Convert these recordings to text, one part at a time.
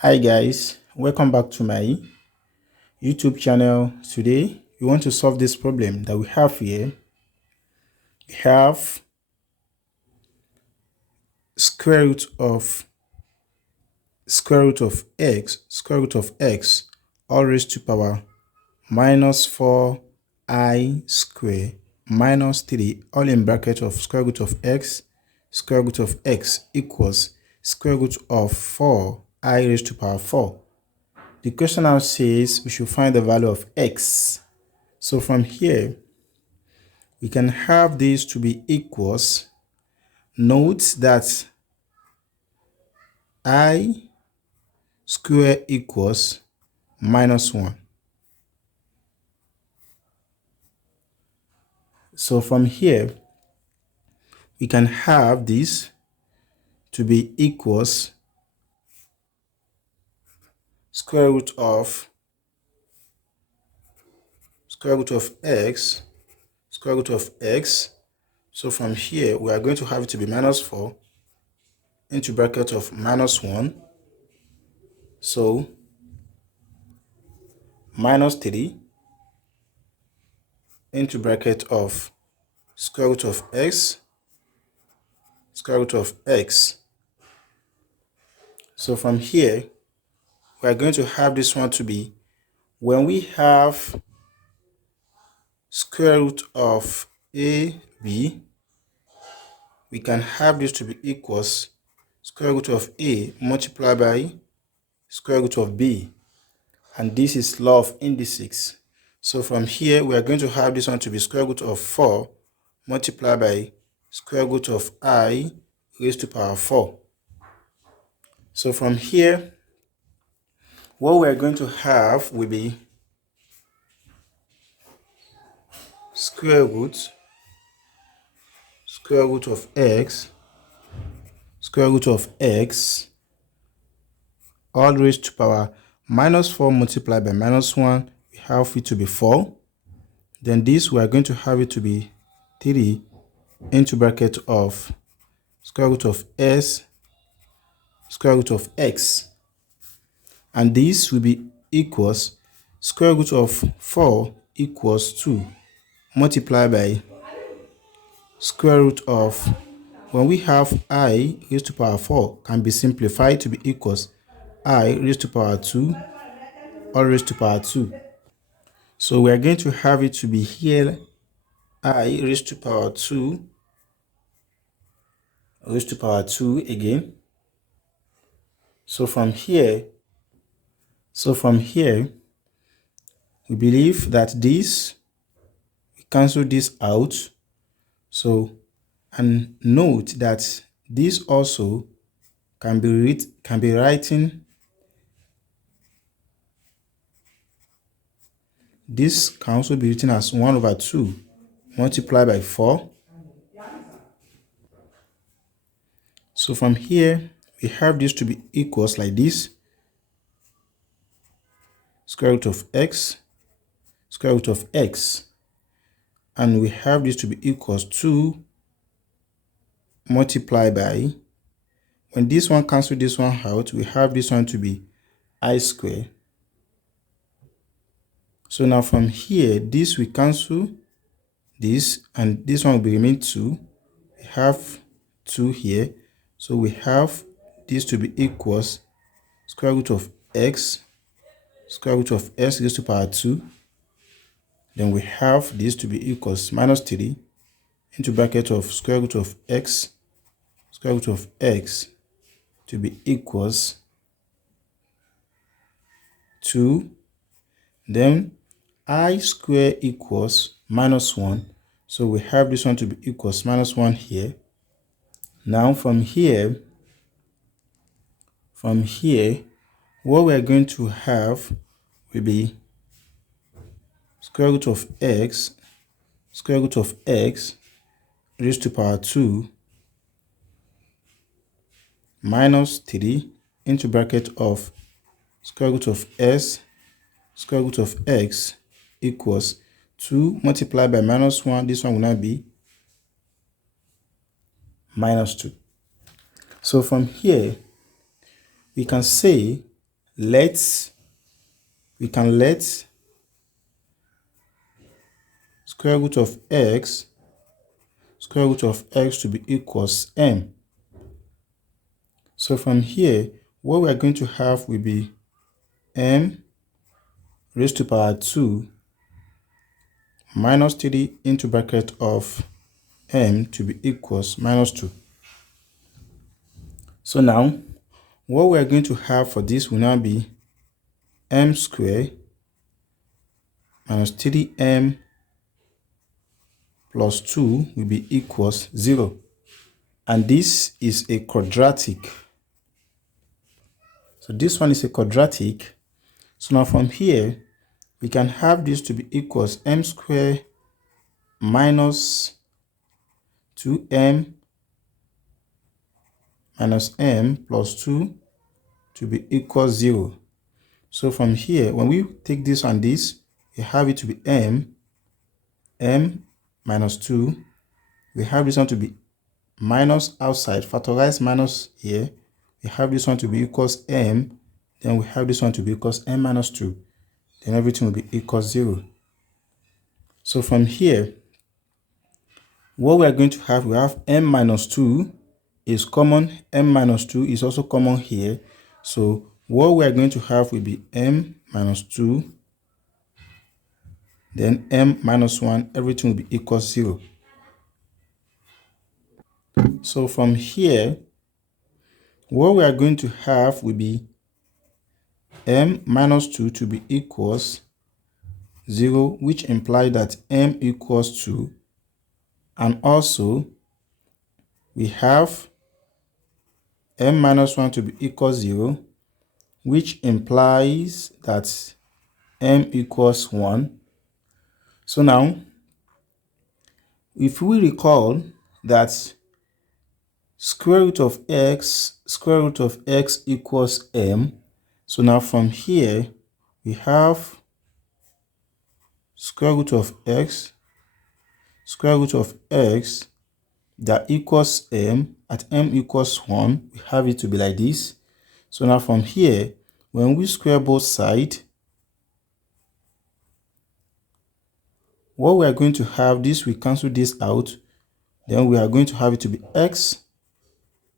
Hi guys, welcome back to my YouTube channel. Today we want to solve this problem that we have here. We have square root of x all raised to power minus 4i square minus 3 all in bracket of square root of x equals square root of 4i raised to power 4. The question now says we should find the value of x. So from here, we can have these to be equals. Note that I square equals minus 1. So from here, we can have this to be equals square root of x. So from here, we are going to have it to be minus 4 into bracket of minus 1. So minus 3 into bracket of square root of x. So from here, we are going to have this one to be, when we have square root of a, b, we can have this to be equals square root of a multiplied by square root of b. And this is law of indices. So from here, we are going to have this one to be square root of 4 multiplied by square root of I raised to power 4. So from here, what we are going to have will be square root of x all raised to power minus 4 multiplied by minus 1. We have it to be 4. Then this, we are going to have it to be 3 into bracket of square root of x. And this will be equals square root of 4 equals 2 multiplied by square root of, when we have I raised to power 4, can be simplified to be equals I raised to power 2 all raised to power 2. So we are going to have it to be here I raised to power 2 again. So from here, we believe that this, we cancel this out. So, and note that this also can be written, this can also be written as 1 over 2 multiplied by 4. So from here, we have this to be equals like this, square root of x, and we have this to be equals 2 multiplied by, when this one cancel this one out, we have this one to be I square. So now from here, this we cancel this, and this one will be remain 2. We have 2 here. So we have this to be equals square root of x raised to power 2. Then we have this to be equals minus 3 into bracket of square root of x to be equals 2. Then I square equals minus 1. So we have this one to be equals minus 1 here. Now from here, what we are going to have will be square root of x raised to power 2 minus 3 into bracket of square root of x equals 2 multiplied by minus 1. This one will now be minus 2. So from here, we can say we can let square root of x to be equals m. So from here, what we are going to have will be m raised to power 2 minus 3 into bracket of m to be equals minus 2. So now, what we are going to have for this will now be m squared minus 3m plus 2 will be equals 0. And this is a quadratic. So this one is a quadratic. So now from here, we can have this to be equals m squared minus 2m minus m plus 2 to be equals 0. So from here, when we take this and this, we have it to be m minus 2. We have this one to be minus outside, factorize minus here. We have this one to be equals m. Then we have this one to be equals m minus 2. Then everything will be equals 0. So from here, what we are going to have, we have m minus 2 is common. M minus 2 is also common here. So what we are going to have will be m minus 2. Then m minus 1, everything will be equals 0. So from here, what we are going to have will be m minus 2 to be equals 0, which implies that m equals 2. And also, we have m minus 1 to be equals 0, which implies that m equals 1. So now, if we recall that square root of x equals m. So now from here, we have square root of x that equals m. At m equals 1, we have it to be like this. So now from here, when we square both sides, what we are going to have, this we cancel this out. Then we are going to have it to be x,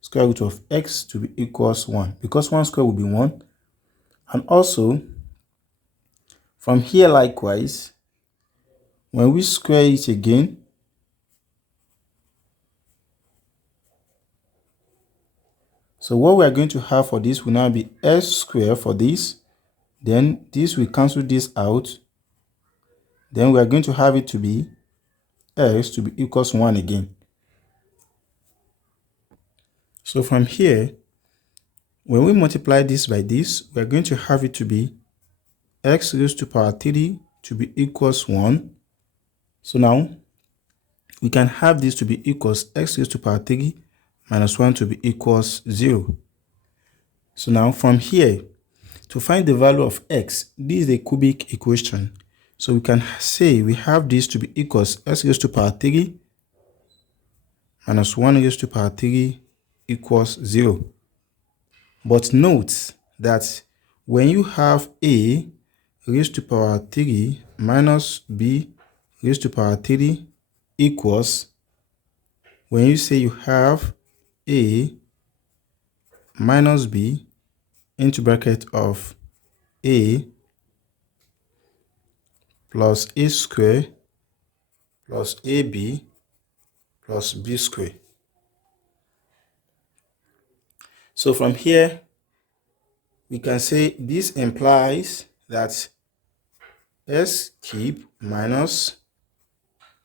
square root of x to be equals 1. Because 1 square will be 1. And also, from here likewise, when we square it again, so what we are going to have for this will now be s squared for this. Then this will cancel this out. Then we are going to have it to be x to be equals 1 again. So from here, when we multiply this by this, we are going to have it to be x raised to power 3 to be equals 1. So now, we can have this to be equals x raised to power 3 minus 1 to be equals 0. So now from here, to find the value of x, this is a cubic equation. So we can say we have this to be equals x raised to power 3 minus 1 raised to power 3 equals 0. But note that when you have a raised to power 3 minus b raised to power 3 equals, when you say you have a minus b into bracket of a plus a squared plus ab plus b squared. So from here, we can say this implies that s cube minus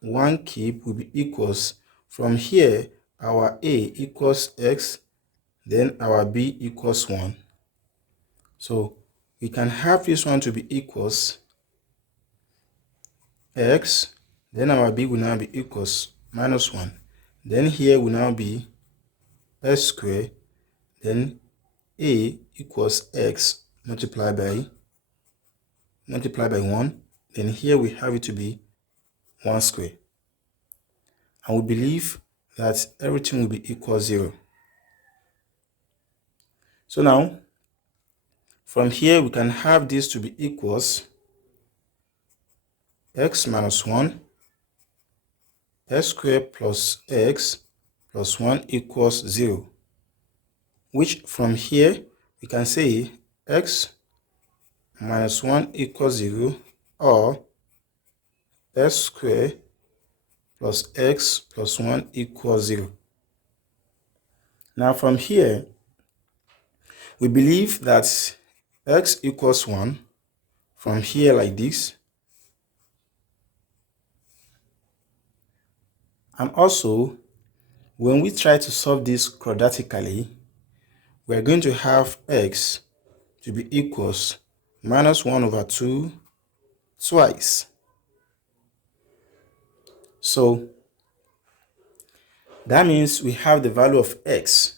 1 cube will be equals, from here, our a equals x, then our b equals 1. So we can have this one to be equals x, then our b will now be equals minus 1. Then here will now be s squared, then a equals x multiplied by 1. Then here we have it to be 1 squared. And we believe that everything will be equal 0. So now, From here, we can have this to be equals x minus 1 s squared plus x plus 1 equals 0, which from here we can say x minus 1 equals 0 or s squared plus x plus 1 equals 0. Now from here, we believe that x equals 1 from here like this. And also, when we try to solve this quadratically, we are going to have x to be equals minus 1 over 2 twice. So that means we have the value of x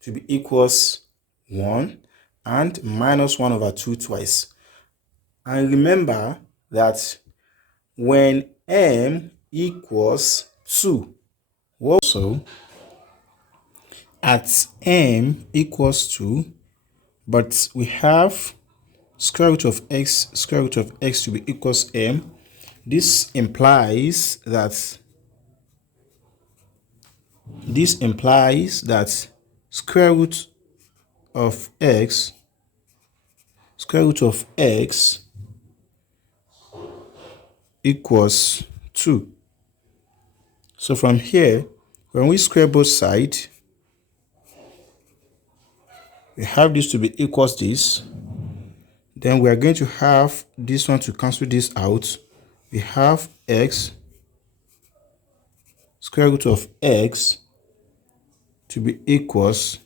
to be equals 1 and minus 1 over 2 twice. And remember that when m equals 2, also at m equals 2, but we have square root of x to be equals m. This implies that square root of x equals 2. So from here, when we square both sides, we have this to be equals this. Then we are going to have this one to cancel this out. We have x square root of x to be equals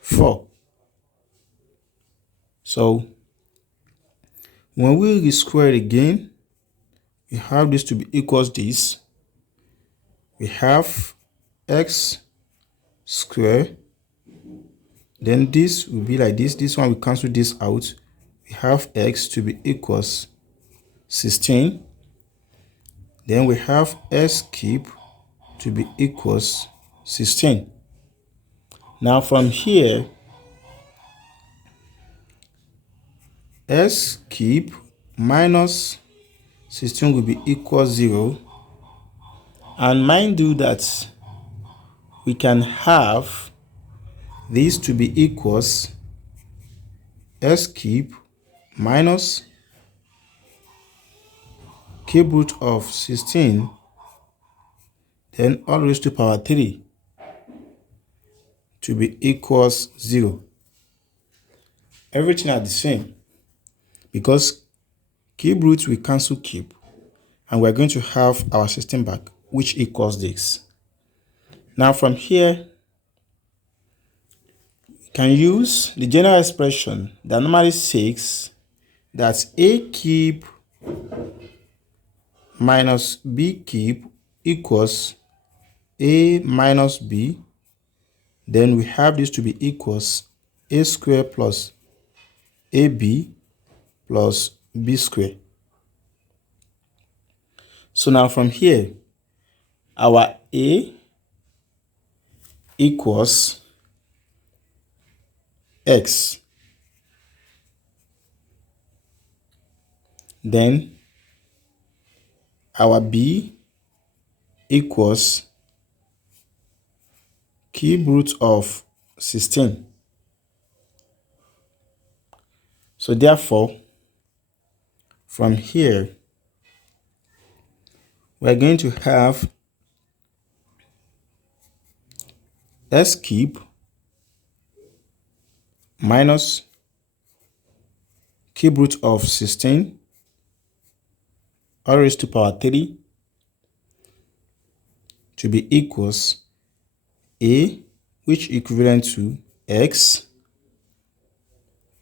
4. So when we resquare it again, we have this to be equals this. We have x square. Then this will be like this. This one will cancel this out. We have x to be equals 16. Then we have s cube to be equals 16. Now from here, s cube minus 16 will be equals 0. And mind you that we can have this to be equals s cube minus cube root of 16, then all raised to power 3 to be equals 0. Everything are the same because cube roots will cancel cube, and we're going to have our 16 back, which equals this. Now from here, we can use the general expression that normally says that a cube minus b cube equals a minus b. Then we have this to be equals a square plus ab plus b square. So now from here, our a equals x. Then our b equals cube root of 16. So therefore, from here, we're going to have s cube minus cube root of 16 all raised to power 3 to be equals a, which equivalent to x,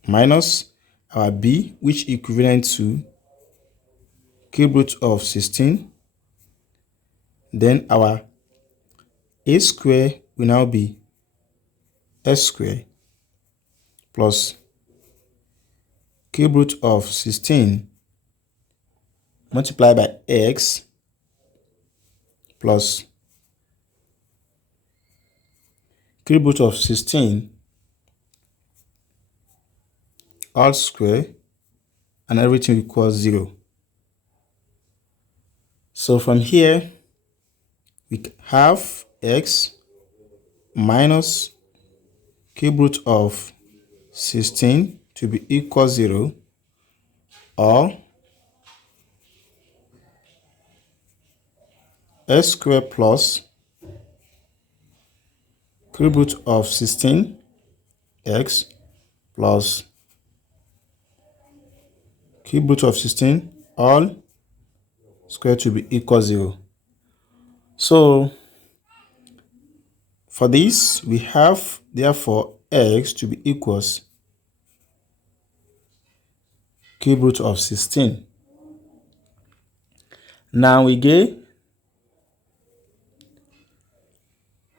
minus our b, which equivalent to cube root of 16. Then our a square will now be s square plus cube root of 16 multiplied by x plus cube root of 16 all square, and everything equals 0. So from here, we have x minus cube root of 16 to be equal 0, or x squared plus cube root of 16 x plus cube root of 16 all square to be equal 0. So for this, we have therefore x to be equals cube root of 16. Now again,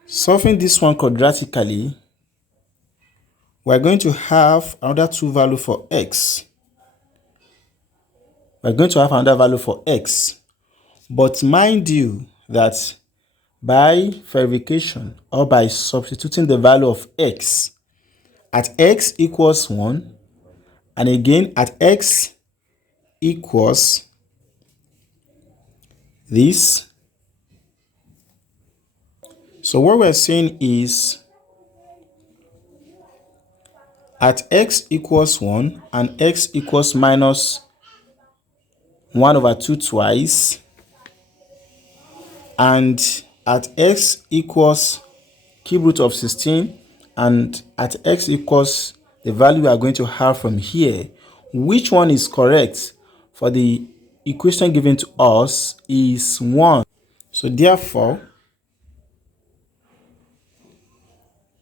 solving this one quadratically, we're going to have another two value for x. We're going to have another value for x. But mind you that by verification or by substituting the value of x at x equals 1, and again at x equals this. So what we're saying is at x equals 1 and x equals minus 1 over 2 twice, and at x equals cube root of 16, and at x equals the value we are going to have from here, which one is correct for the equation given to us is 1. So therefore,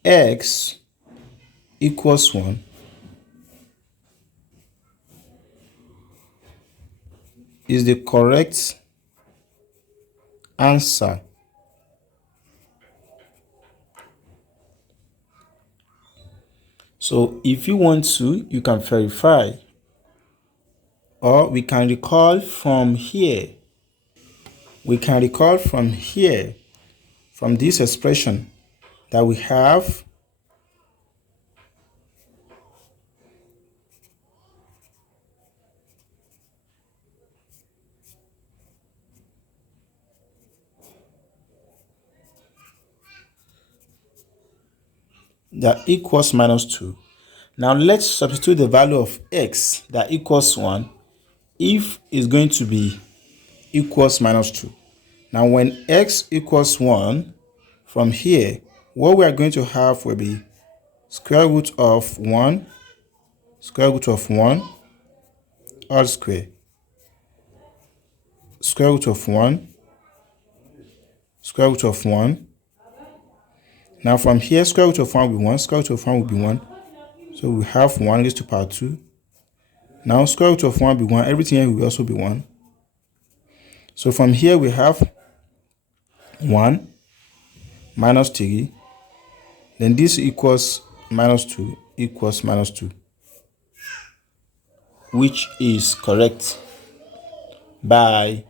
x equals 1 is the correct answer. So if you want to, you can verify, or we can recall from here. We can recall from here, from this expression, that we have that equals minus 2. Now let's substitute the value of x that equals 1 if it's going to be equals minus 2. Now when x equals 1, from here, what we are going to have will be square root of 1, square root of 1, all square, square root of 1, square root of 1. Now from here, square root of 1 will be 1, square root of 1 will be 1. So we have 1 raised to power 2. Now square root of 1 will be 1, everything here will also be 1. So from here we have 1 minus 3. Then this equals minus 2 equals minus 2, which is correct by